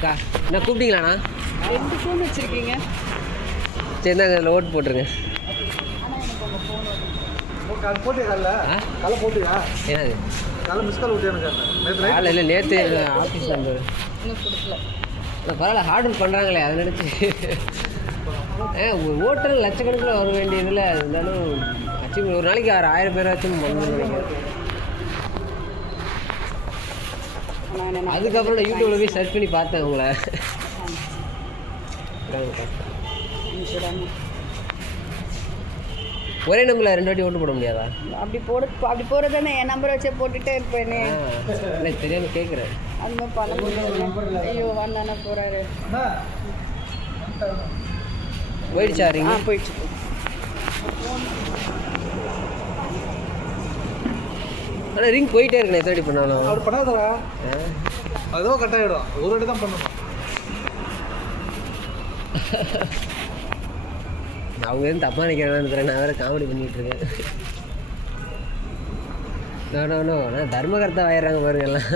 அக்கா என்ன கூப்பிட்டீங்களாண்ணா? 2 ஃபோன் வச்சுருக்கீங்க. சரி தாங்க அதில் ஓட்டு போட்டுருங்க. என்னது காலை இல்லை நேற்று ஆஃபீஸில் இருந்து இன்னும் கொடுக்கல. பரவாயில்ல ஆர்டர் பண்ணுறாங்களே அதை நினச்சி ஓட்டர் லட்சக்கணக்கில் வர வேண்டியதில் இருந்தாலும் அச்சீவ் ஒரு நாளைக்கு 1000 பேராச்சும் பண்ணணும்னு நினைக்கிறேன். அதுக்கப்புறம் நான் யூடியூப்பில் போய் சர்ச் பண்ணி பார்த்தேன் உங்களை. ஒரே நம்பரில் 2 வாட்டி ஓட்டு போட முடியாதா? அப்படி போகிறதானே என் நம்பரை வச்சே போட்டுகிட்டே இருப்பேனே. இல்லை தெரியாமல் கேட்குறேன். அது மாதிரி பண்ண முடியாது. ஐயோ அண்ணா போகிறாரு. போயிடுச்சா ரிங்? போயிடுச்சு. ஆனால் ரிங் போயிட்டே இருக்கேன் எத்தனை பண்ணாலும். அப்படி பண்ணாதா? அதோ கட் ஆகிடும். ஒரு வாட்டி தான் பண்ணணும். அவங்க எதுவும் தப்பாக நினைக்கிறேன். நான் வேறு காமெடி பண்ணிகிட்ருக்கேன். நோ ஆனால் தர்மகர்த்தா ஆயிடுறாங்க பாருங்க எல்லாம்.